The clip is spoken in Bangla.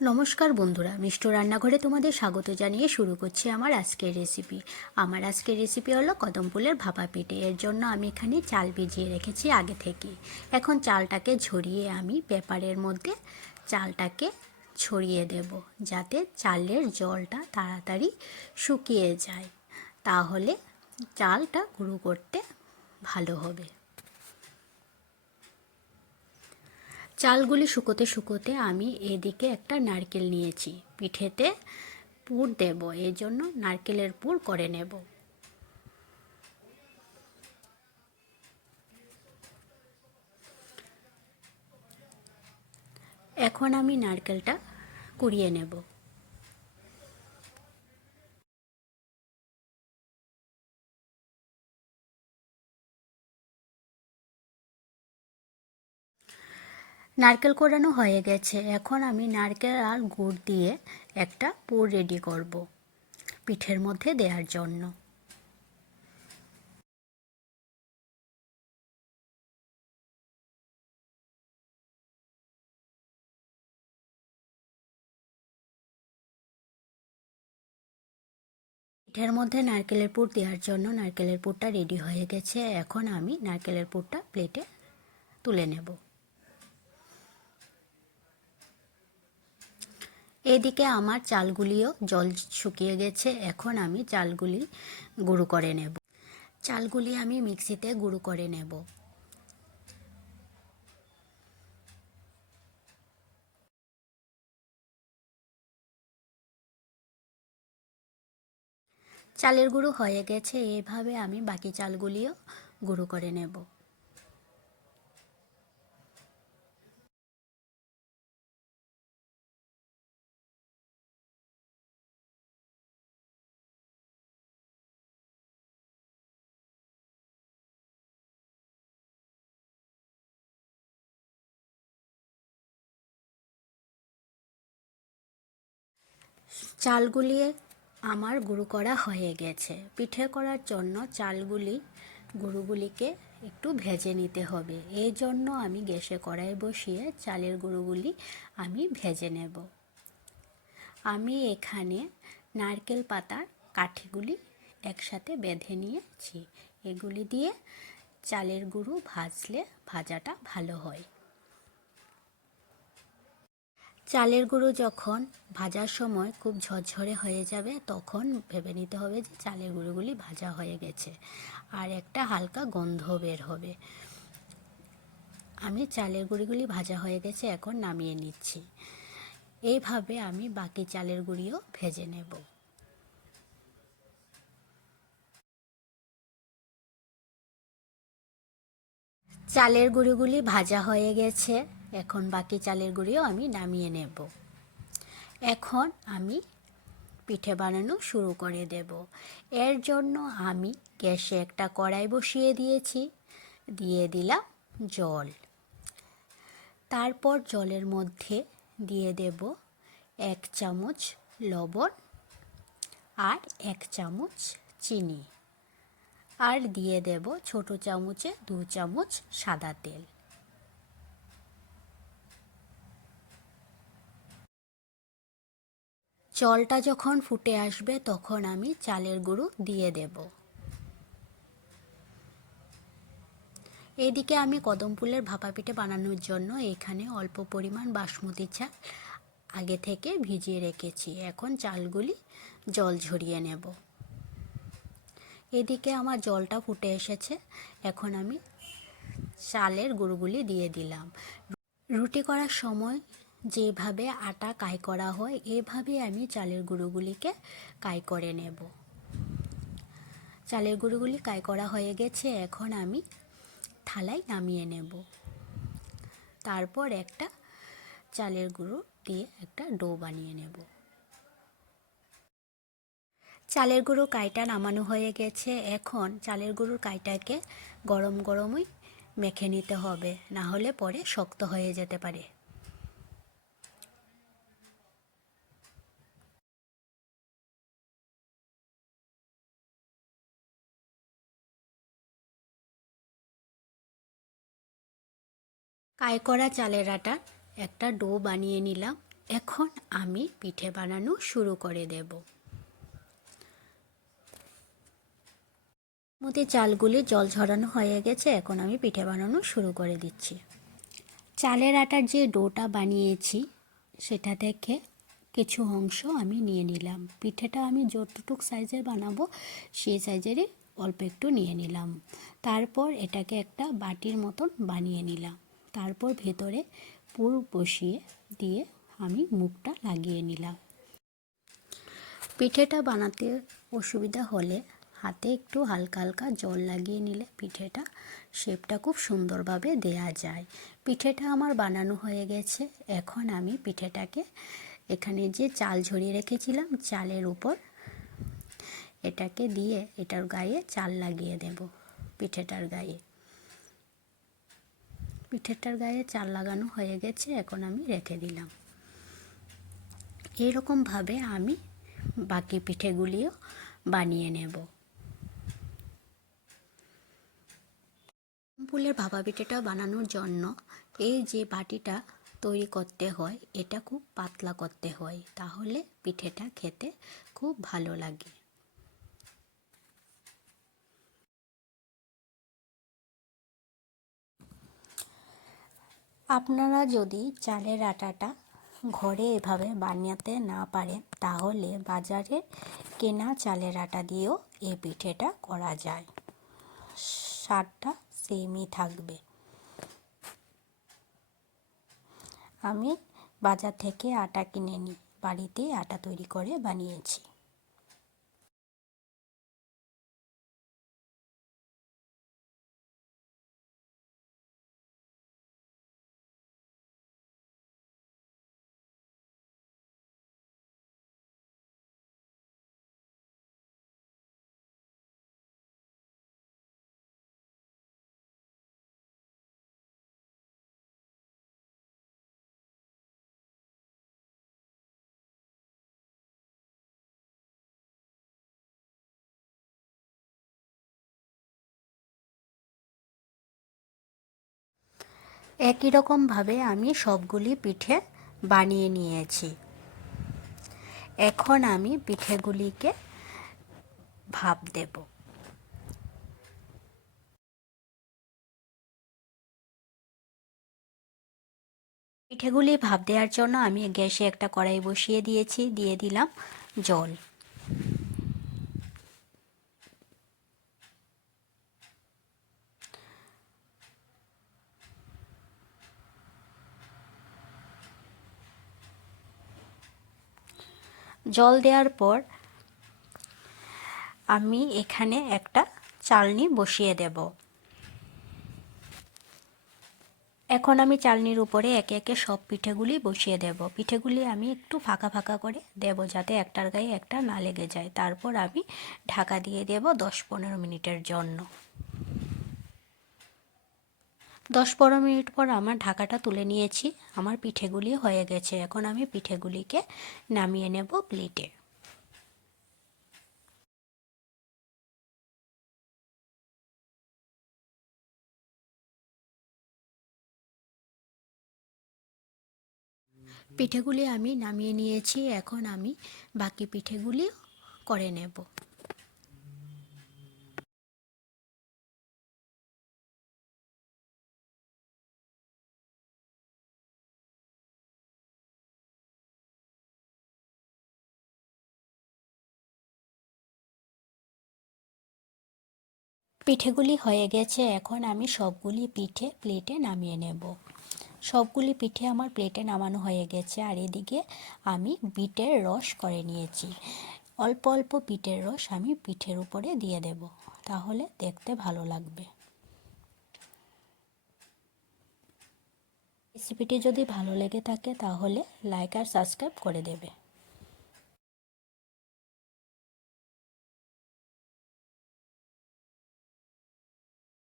নমস্কার বন্ধুরা, মিষ্ট রান্নাঘরে তোমাদের স্বাগত জানিয়ে শুরু করছি আমার আজকের রেসিপি। আমার আজকের রেসিপি হলো কদম ফুলের ভাপা পিঠে। এর জন্য আমি এখানে চাল ভিজিয়ে রেখেছি আগে থেকে। এখন চালটাকে ঝরিয়ে আমি পেপারের মধ্যে চালটাকে ছড়িয়ে দেব, যাতে চালের জলটা তাড়াতাড়ি শুকিয়ে যায়। তাহলে চালটা গুঁড়ো করতে ভালো হবে। চালগুলি শুকোতে শুকোতে আমি এদিকে একটা নারকেল নিয়েছি। পিঠেতে পুর দেব, এই জন্য নারকেলের পুর করে নেব। এখন আমি নারকেলটা কুড়িয়ে নেব। নারকেল কোড়ানো হয়ে গেছে। এখন আমি নারকেল আর গুড় দিয়ে একটা পুর রেডি করব পিঠের মধ্যে দেওয়ার জন্য। পিঠের মধ্যে নারকেলের পুর দেওয়ার জন্য নারকেলের পুরটা রেডি হয়ে গেছে। এখন আমি নারকেলের পুরটা প্লেটে তুলে নেব। এদিকে আমার চালগুলিও জল শুকিয়ে গেছে। এখন আমি চালগুলি গুঁড়ো করে নেব। চালগুলি আমি মিক্সিতে গুঁড়ো করে নেব। চালের গুঁড়ো হয়ে গেছে। এভাবে আমি বাকি চালগুলিও গুঁড়ো করে নেব। চালগুলি আমার গুঁড়ো করা হয়ে গেছে। পিঠে করার জন্য গুঁড়োগুলিকে একটু ভেজে নিতে হবে। এই জন্য আমি গ্যাসে কড়াই বসিয়ে চালের গুঁড়োগুলি আমি ভেজে নেব। আমি এখানে নারকেল পাতার কাঠিগুলি একসাথে বেঁধে নিয়েছি। এগুলি দিয়ে চালের গুঁড়ো ভাজলে ভাজাটা ভালো হয়। চালের গুঁড়ো যখন ভাজার সময় খুব ঝরঝরে হয়ে যাবে, তখন ভেবে নিতে হবে যে চালের গুঁড়োগুলি ভাজা হয়ে গেছে, আর একটা হালকা গন্ধ বের হবে। আমি চালের গুঁড়োগুলি ভাজা হয়ে গেছে, এখন নামিয়ে নিচ্ছি। এইভাবে আমি বাকি চালের গুঁড়িও ভেজে নেব। চালের গুঁড়োগুলি ভাজা হয়ে গেছে। এখন বাকি চালের গুঁড়িও আমি নামিয়ে নেব। এখন আমি পিঠে বানানো শুরু করে দেব। এর জন্য আমি গ্যাসে একটা কড়াই বসিয়ে দিয়েছি। দিয়ে দিলাম জল। তারপর জলের মধ্যে দিয়ে দেব 1 চামচ লবণ আর 1 চামচ চিনি, আর দিয়ে দেব ছোট চামচে 2 চামচ সাদা তেল। জলটা যখন ফুটে আসবে, তখন আমি চালের গুঁড়ো দিয়ে দেব। এইদিকে আমি কদম ফুলের ভাপা পিঠে বানানোর জন্য এখানে অল্প পরিমাণ বাসমতি চাল আগে থেকে ভিজিয়ে রেখেছি। এখন চালগুলি জল ঝরিয়ে নেব। এদিকে আমার জলটা ফুটে এসেছে। এখন আমি চালের গুঁড়োগুলি দিয়ে দিলাম। রুটি করার সময় যেভাবে আটা কাই করা হয়, এভাবে আমি চালের গুঁড়োগুলিকে কাই করে নেব। চালের গুঁড়োগুলি কাই করা হয়ে গেছে। এখন আমি থালায় নামিয়ে নেব। তারপর একটা চালের গুঁড়ো দিয়ে একটা ডো বানিয়ে নেব। চালের গুঁড়োর কাইটা নামানো হয়ে গেছে। এখন চালের গুঁড়োর কাইটাকে গরম গরমই মেখে নিতে হবে, না হলে পরে শক্ত হয়ে যেতে পারে। কাই করা চালের আটা একটা ডো বানিয়ে নিলাম। এখন আমি পিঠে বানানো শুরু করে দেব। মধ্যে চালগুলি জল ঝরানো হয়ে গেছে, এখন আমি পিঠে বানানো শুরু করে দিচ্ছি। চালের আটার যে ডোটা বানিয়েছি সেটা থেকে কিছু অংশ আমি নিয়ে নিলাম। পিঠেটা আমি যতটুক সাইজের বানাবো সেই সাইজেরই অল্প একটু নিয়ে নিলাম। তারপর এটাকে একটা বাটির মতন বানিয়ে নিলাম। তারপর ভেতরে পুর বসিয়ে দিয়ে আমি মুখটা লাগিয়ে নিলাম। পিঠেটা বানাতে অসুবিধা হলে হাতে একটু হালকা হালকা জল লাগিয়ে নিলে পিঠেটা শেপটা খুব সুন্দরভাবে দেয়া যায়। পিঠেটা আমার বানানো হয়ে গেছে। এখন আমি পিঠেটাকে এখানে যে চাল ঝরিয়ে রেখেছিলাম চালের উপর এটাকে দিয়ে এটার গায়ে চাল লাগিয়ে দেব। পিঠেটার গায়ে চাল লাগানো হয়ে গেছে, এখন আমি রেখে দিলাম। এরকমভাবে আমি বাকি পিঠেগুলিও বানিয়ে নেব। ফুলের ভাপা পিঠেটা বানানোর জন্য এই যে বাটিটা তৈরি করতে হয় এটা খুব পাতলা করতে হয়, তাহলে পিঠেটা খেতে খুব ভালো লাগে। আপনারা যদি চালের আটাটা ঘরে এভাবে বানাতে না পারেন তাহলে বাজারে কেনা চালের আটা দিয়েও এই পিঠেটা করা যায়, স্বাদটা সেমই থাকবে। আমি বাজার থেকে আটা কিনে নিই, বাড়িতেই আটা তৈরি করে বানিয়েছি। একই রকমভাবে আমি সবগুলি পিঠে বানিয়ে নিয়েছি। এখন আমি পিঠেগুলিকে ভাপ দেব। পিঠেগুলি ভাপ দেওয়ার জন্য আমি গ্যাসে একটা কড়াই বসিয়ে দিয়েছি, দিয়ে দিলাম জল। জল দেওয়ার পর আমি এখানে একটা চালনি বসিয়ে দেব। এখন আমি চালনির উপরে একে একে সব পিঠেগুলি বসিয়ে দেব। পিঠেগুলি আমি একটু ফাঁকা ফাঁকা করে দেব যাতে একটার গায়ে একটা না লেগে যায়। তারপর আমি ঢাকা দিয়ে দেব 10-15 মিনিটের জন্য। 10-15 মিনিট পর আমার ঢাকাটা তুলে নিয়েছি, আমার পিঠেগুলি হয়ে গেছে। এখন আমি পিঠেগুলিকে নামিয়ে নেব প্লেটে। পিঠেগুলি আমি নামিয়ে নিয়েছি, এখন আমি বাকি পিঠেগুলি করে নেব। পিঠেগুলি হয়ে গেছে, এখন আমি সবগুলি পিঠে প্লেটে নামিয়ে নেব। সবগুলি পিঠে আমার প্লেটে নামানো হয়ে গেছে, আর এদিকে আমি বিটের রস করে নিয়েছি। অল্প অল্প বিটের রস আমি পিঠের উপরে দিয়ে দেব, তাহলে দেখতে ভালো লাগবে। রেসিপিটি যদি ভালো লেগে থাকে তাহলে লাইক আর সাবস্ক্রাইব করে দেবে।